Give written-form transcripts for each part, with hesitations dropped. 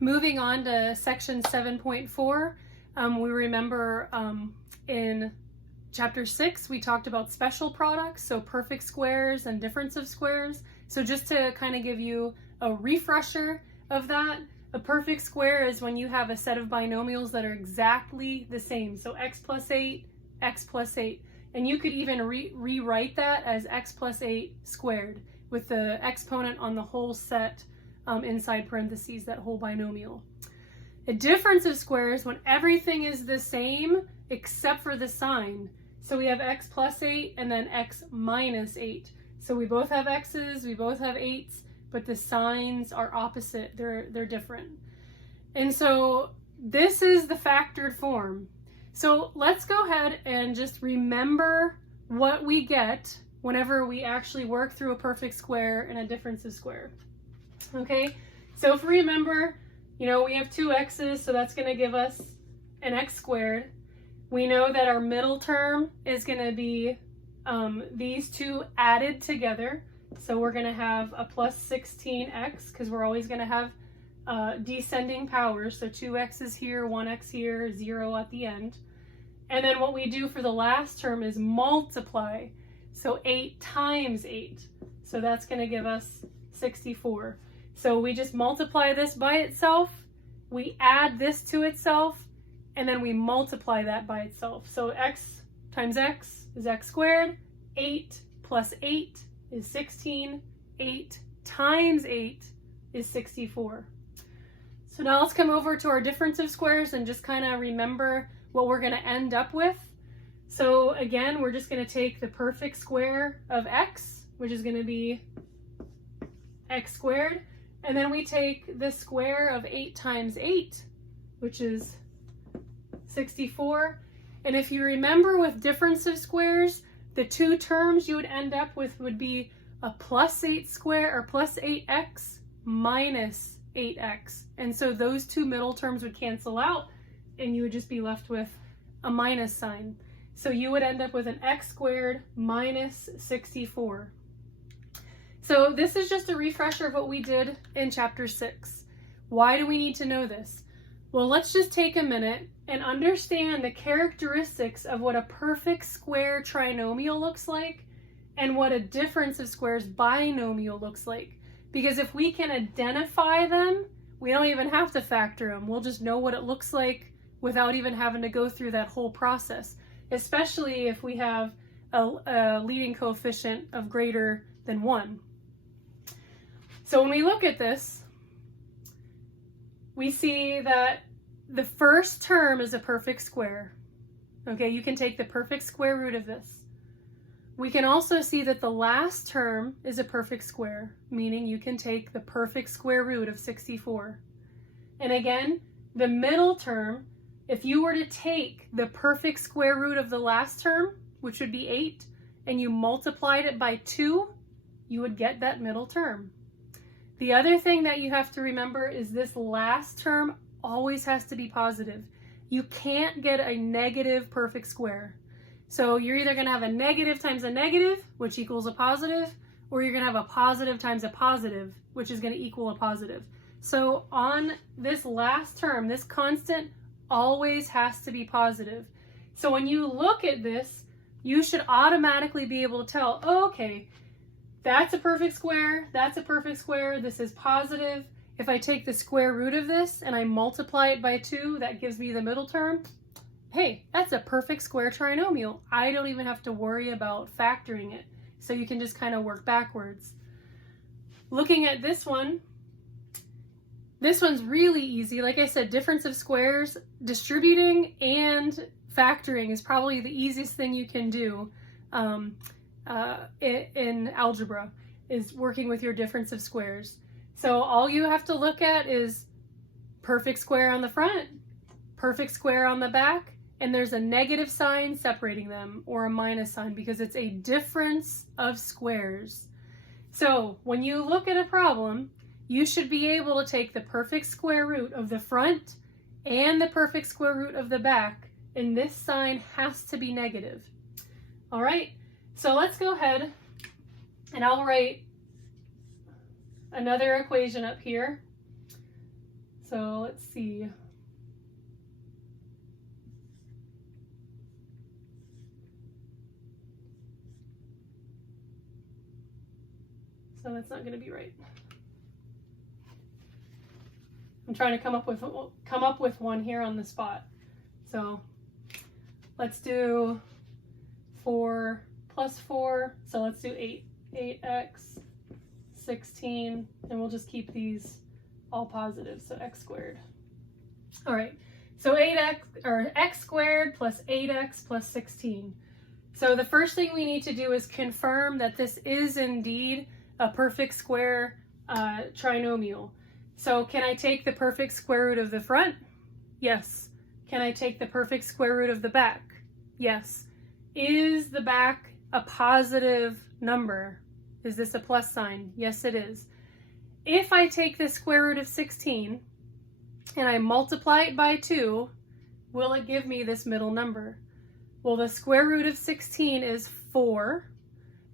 moving on to section 7.4, we remember in chapter 6, we talked about special products, so perfect squares and difference of squares. So just to kind of give you a refresher of that, a perfect square is when you have a set of binomials that are exactly the same. So x plus 8, x plus 8. And you could even rewrite that as x plus 8 squared with the exponent on the whole set inside parentheses, that whole binomial. A difference of squares when everything is the same except for the sign. So we have x plus 8 and then x minus 8. So we both have x's, we both have 8's, but the signs are opposite. They're different. And so this is the factored form. So let's go ahead and just remember what we get whenever we actually work through a perfect square and a difference of square. Okay, so if we remember, we have two x's, so that's going to give us an x squared. We know that our middle term is going to be these two added together. So we're going to have a plus 16x because we're always going to have descending powers. So 2x's here, 1x here, 0 at the end. And then what we do for the last term is multiply. So 8 times 8. So that's going to give us 64. So we just multiply this by itself, we add this to itself, and then we multiply that by itself. So x times x is x squared, 8 plus 8 is 16, 8 times 8 is 64. So now let's come over to our difference of squares and just kind of remember what we're going to end up with. So again, we're just going to take the perfect square of x, which is going to be x squared, and then we take the square of 8 times 8, which is 64. And if you remember with difference of squares, the two terms you would end up with would be a plus 8 square or plus 8x minus 8x. And so those two middle terms would cancel out and you would just be left with a minus sign. So you would end up with an x squared minus 64. So this is just a refresher of what we did in chapter 6. Why do we need to know this? Well, let's just take a minute and understand the characteristics of what a perfect square trinomial looks like and what a difference of squares binomial looks like. Because if we can identify them, we don't even have to factor them. We'll just know what it looks like without even having to go through that whole process, especially if we have a leading coefficient of greater than 1. So when we look at this, we see that the first term is a perfect square. Okay, you can take the perfect square root of this. We can also see that the last term is a perfect square, meaning you can take the perfect square root of 64. And again, the middle term, if you were to take the perfect square root of the last term, which would be 8, and you multiplied it by 2, you would get that middle term. The other thing that you have to remember is this last term always has to be positive. You can't get a negative perfect square. So you're either going to have a negative times a negative, which equals a positive, or you're going to have a positive times a positive, which is going to equal a positive. So on this last term, this constant always has to be positive. So when you look at this, you should automatically be able to tell, oh, okay, that's a perfect square, that's a perfect square, this is positive. If I take the square root of this and I multiply it by 2, that gives me the middle term. Hey, that's a perfect square trinomial. I don't even have to worry about factoring it. So you can just kind of work backwards. Looking at this one's really easy. Like I said, difference of squares, distributing and factoring is probably the easiest thing you can do in algebra, is working with your difference of squares. So all you have to look at is perfect square on the front, perfect square on the back, and there's a negative sign separating them, or a minus sign, because it's a difference of squares. So when you look at a problem, you should be able to take the perfect square root of the front and the perfect square root of the back, and this sign has to be negative. All right, so let's go ahead and I'll write another equation up here. So let's see. So that's not going to be right. I'm trying to come up with one here on the spot. So let's do 4 plus 4. So let's do 8. 8x, 16, and we'll just keep these all positive. So x squared. All right. So 8x or x squared plus 8x plus 16. So the first thing we need to do is confirm that this is indeed a perfect square trinomial. So can I take the perfect square root of the front? Yes. Can I take the perfect square root of the back? Yes. Is the back a positive number? Is this a plus sign? Yes, it is. If I take the square root of 16 and I multiply it by 2, will it give me this middle number? Well, the square root of 16 is 4,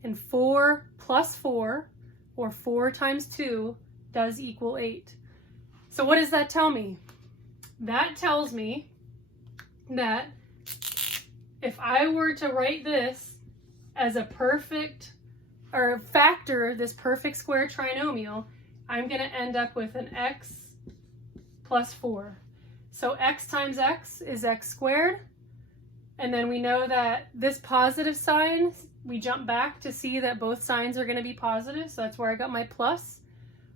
and 4 plus 4, or 4 times 2, does equal 8. So what does that tell me? That tells me that if I were to write this as a perfect, or factor this perfect square trinomial, I'm going to end up with an x plus 4. So x times x is x squared. And then we know that this positive sign, we jump back to see that both signs are going to be positive. So that's where I got my plus.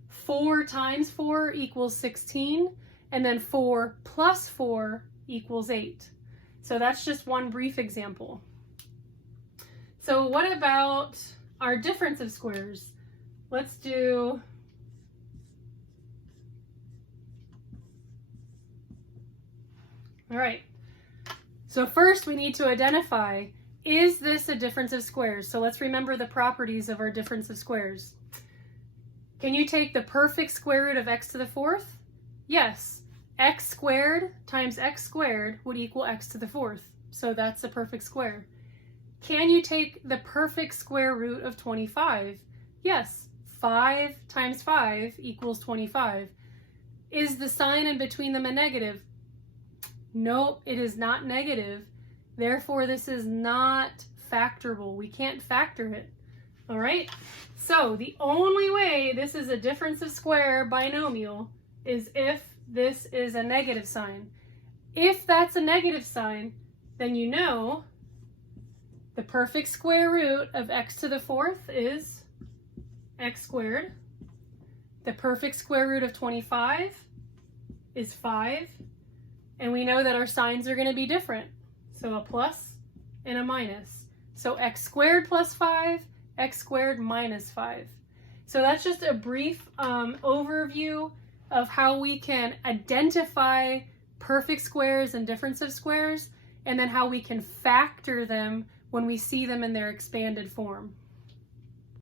4 times 4 equals 16. And then 4 plus 4 equals 8. So that's just one brief example. So what about our difference of squares? Let's do all right. So first we need to identify, is this a difference of squares? So let's remember the properties of our difference of squares. Can you take the perfect square root of x to the 4th? Yes. X squared times x squared would equal x to the 4th. So that's a perfect square. Can you take the perfect square root of 25? Yes. 5 times 5 equals 25. Is the sign in between them a negative? Nope, it is not negative. Therefore, this is not factorable. We can't factor it. All right? So the only way this is a difference of square binomial is if this is a negative sign. If that's a negative sign, then you know the perfect square root of x to the 4th is x squared. The perfect square root of 25 is 5. And we know that our signs are going to be different. So a plus and a minus. So x squared plus 5, x squared minus 5. So that's just a brief overview of how we can identify perfect squares and difference of squares, and then how we can factor them when we see them in their expanded form.